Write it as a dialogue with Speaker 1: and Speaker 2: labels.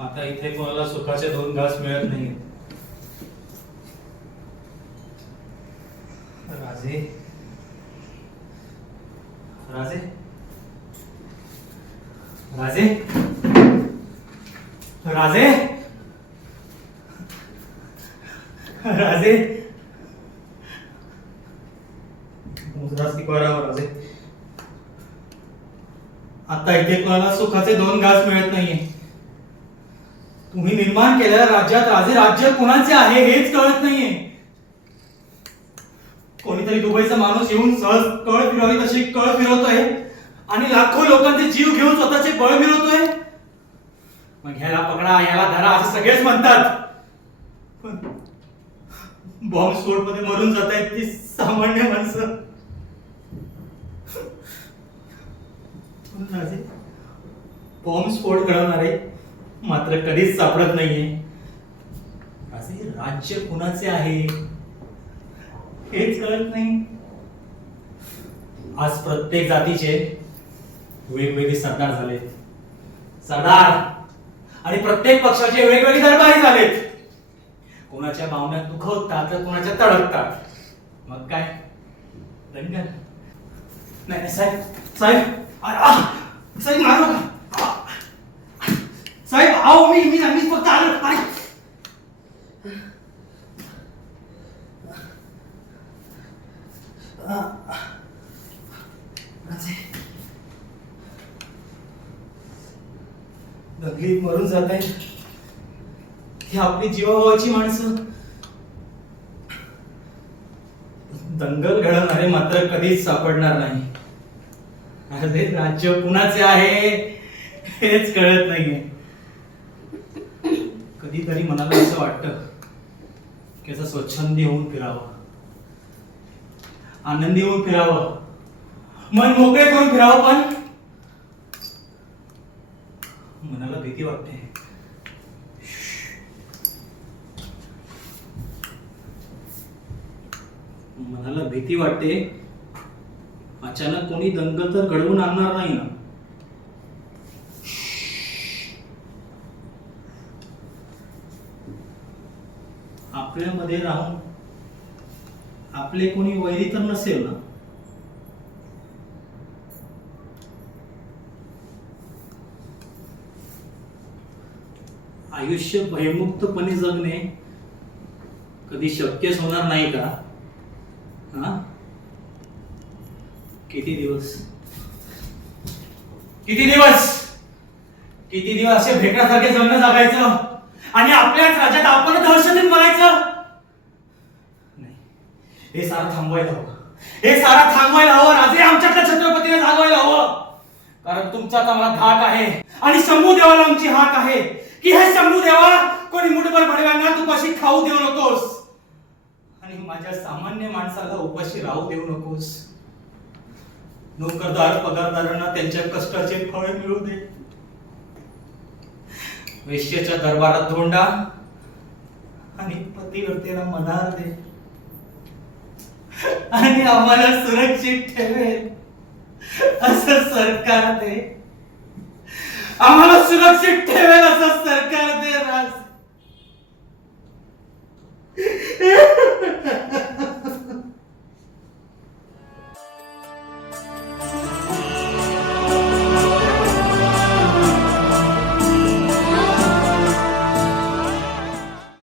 Speaker 1: आता इथे कोणाला सुखाचे दोन घास मिळत नाही राजे? राजे? राजे? राजे? राजे? मुजरास करावं राजे. आता इथे कोणाला सुखाचे दोन घास मिळत नाहीये. तुम्ही निर्माण केलेल्या राज्यात राजे राज्य कोणाचे आहे हेच कळत नाहीये. कोणीतरी दुबईचा माणूस येऊन सहज कळ फिरवावी तशी कळ फिरवतोय आणि लाखो लोकांचे जीव घेऊन स्वतःचे बळ मिळवतोय. मग ह्याला पकडा ह्याला धरा असं सगळेच म्हणतात. पण बॉम्ब स्फोटमध्ये मरून जात आहेत ती सामान्य माणसं. बॉम्बस्फोट राजे बॉम्ब स्फोट घडवणारे मात्र कधीच सापडत नाहीये. असे राज्य कुणाचे आहे? हेच कळत नाही. आज प्रत्येक जातीचे वेगवेगळे सरदार झाले. सरदार! आणि प्रत्येक पक्षाचे वेगवेगळे दरबारी झालेत. कोणाच्या भावना दुखवतात तर कोणाच्या तडकतात. मग काय? दंड? नाही साहेब साहेब साहेब मारू नका. मी मी मी फक्त आलो अरे. आ, मरून जात आहे. ही आपली जीवाभावाची माणसं. दंगल घडवणारे मात्र कधीच सापडणार नाही. अरे राज्य कुणाचे आहे? हेच कळत नाहीये. कधीतरी मनाला असं वाटतं की असं स्वच्छंदी होऊन फिरावं. आनंदी होऊन फिरावं. मन मोकळे करून फिरावं पण मनाला भीती वाटते. मनाला भीती वाटते. अचानक कोणी दंगल तर घडवून आणणार नाही ना? आपल्यामध्ये राहून आपले कोणी वैरी तर नसेल ना? आयुष्य भयमुक्तपणे जगणे कधी शक्यच होणार नाही का? हा? किती दिवस? किती दिवस? किती दिवस असे भेटण्यासारखे जगणं जगायचं? आणि आपल्याच राज्यात आपण दहशतीत मरायचं? नाही. हे सारं थांबवायला हवं. हे सारं थांबवायला हवं. राजे आमच्यातल्या छत्रपतीने थांबवायला हवं. कारण तुमचा आम्हाला धाक आहे. आणि शंभू देवाला आमची हाक आहे. की हे शंभू देवा कोणी मुठभर भडव्यांना तुपाशी खाऊ देऊ नकोस? आणि माझ्या सामान्य माणसाला उपाशी राहू देऊ नकोस. नोकरदार पगारदारांना त्यांच्या कष्टाचे फळ मिळू दे. वेश्येच्या दरबारात धोंडा आणि पतिव्रतेला मनार दे. आणि आम्हाला सुरक्षित ठेवेल. असं सरकार दे. आम्हाला सुरक्षित ठेवेल असं सरकार दे राज.